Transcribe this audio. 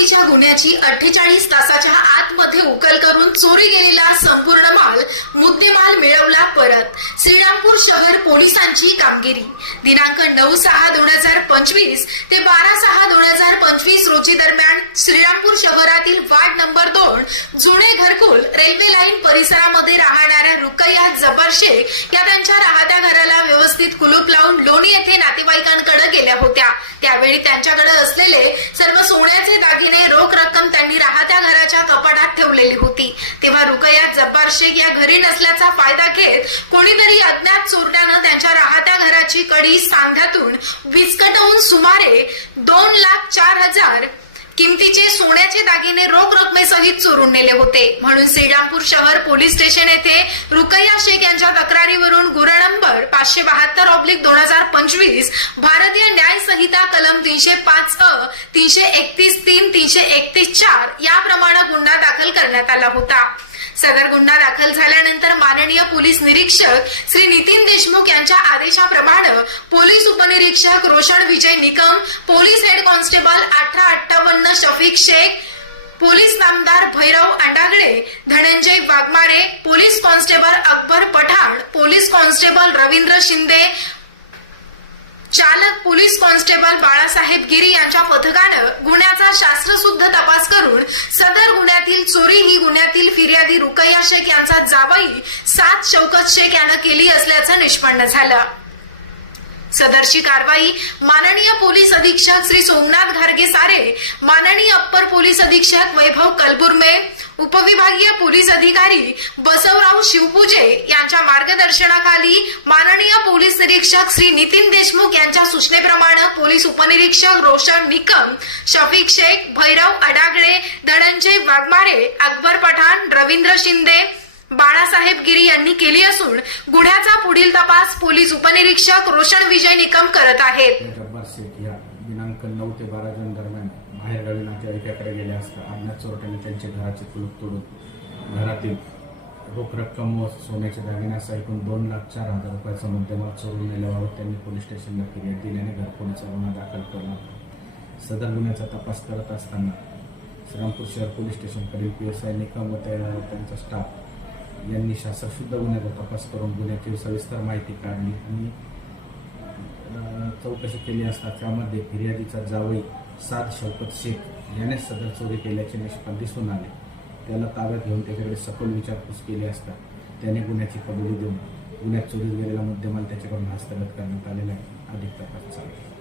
चोरीच्या गुन्ह्याची अठ्ठेचाळीस तासाच्या आतमध्ये उकल करून चोरी गेलेला संपूर्ण माल मुद्देमाल मिळवला परत. श्रीरामपूर शहर पोलिसांची कामगिरी. दिनांक नऊ सहा दोन हजार पंचवीस ते बारा सहा दोन हजार पंचवीस रोजी दरम्यान श्रीरामपूर शहरातील वार्ड नंबर दोन जुने घरकुल रेल्वे लाईन परिसरामध्ये राहणाऱ्या रुकैया जबर शेख या त्यांच्या राहत्या घराला व्यवस्थित कुलूप लावून लोणी येथे नातेवाईकांकडे गेल्या होत्या. त्यावेळी त्यांच्याकडे असलेले सर्व सोन्याचे दागिने रोख रक्कम त्यांनी राहत्या घराच्या कपाटात ठेवलेली होती. तेव्हा रुकैया जब्बार शेख या घरी नसल्याचा फायदा घेत कोणीतरी अज्ञात चोरट्यानं त्यांच्या राहत्या घराची कडी सांध्यातून विस्कटवून सुमारे दोन लाख चार हजार किमतीचे सोन्याचे दागिने रोख रकमेसहित चोरून नेले होते. म्हणून श्रीरामपूर शहर पोलीस स्टेशन येथे रुकैया शेख यांच्या तक्रारीवरून गुरा नंबर पाचशे बहात्तर ऑब्लिक दोन हजार पंचवीस भारतीय न्याय संहिता कलम तीनशे पाच अ तीनशे एकतीस तीन तीनशे एकतीस चार याप्रमाणे गुन्हा दाखल करण्यात आला होता. सदर गुन्हा दाखल झाल्यानंतर माननीय पोलीस निरीक्षक श्री नितीन देशमुख यांच्या आदेशाप्रमाणे पोलीस उपनिरीक्षक Roshan Vijay Nikam police head constable अठरा अठ्ठावन्न शफीक शेख पोलीस नामदार Bhairav Andagade Dhananjay Waghmare police constable Akbar Pathan police constable Ravindra Shinde चालक पोलीस कॉन्स्टेबल बाळासाहेब गिरी यांच्या पथकानं गुन्ह्याचा शास्त्रशुद्ध तपास करून सदर गुन्ह्यातील चोरी ही गुन्ह्यातील फिर्यादी रुकैया शेख यांचा जावई सात शौकत शेख यानं केली असल्याचं निष्पन्न झालं. सदरची कारवाई माननीय पोलीस अधीक्षक श्री सोमनाथ घारगे सारे माननीय अप्पर पोलीस अधीक्षक वैभव कलबुर्मे उपविभागीय पोलीस अधिकारी बसवराव शिवपूजे यांच्या मार्गदर्शनाखाली माननीय पोलीस निरीक्षक श्री नितीन देशमुख यांच्या सूचनेप्रमाणे पोलीस उपनिरीक्षक रोशन निकम शफीक शेख भैरव अडागळे धनंजय वाघमारे अकबर पठाण रवींद्र शिंदे बाळासाहेब गिरी यांनी केली असून गुन्ह्याचा पुढील तपास पोलीस उपनिरीक्षक रोशन विजय निकम करत आहेत जब्बार शेख या दिनांक महाराजांदरम्यान दरम्यान बाहेरगावी नातेवाईकाकडे गेले असता अज्ञात चोरट्याने त्यांचे घराचे कुलूप तोडून घरातील रोख रक्कम व सोन्याचे दागिन्यासह एकूण दोन लाख चार हजार रुपयाचा मुद्देमाल चोरून नेल्याबाबत त्यांनी पोलीस स्टेशनला फिर्याद दिल्याने घरफोडीचा गुन्हा दाखल केला होता सदर गुन्ह्याचा तपास करत असताना श्रीरामपूर शहर पोलीस स्टेशनकडील पी एस आय निकम व त्यांचा स्टाफ यांनी शास्त्रशुद्ध गुन्ह्याचा तपास करून गुन्ह्याची सविस्तर माहिती काढली आणि चौकशी केली असता त्यामध्ये फिर्यादीचा जावई साद शौकत शेख याने सदर चोरी केल्याचे निष्पन्न दिसून आले. त्याला ताब्यात घेऊन त्याच्याकडे सखोल विचारपूस केली असता त्याने गुन्ह्याची कबुली देऊन गुन्ह्यात चोरीत गेलेला मुद्देमाल त्याच्याकडून हस्तगत करण्यात आलेला आहे अधिक तपास चालू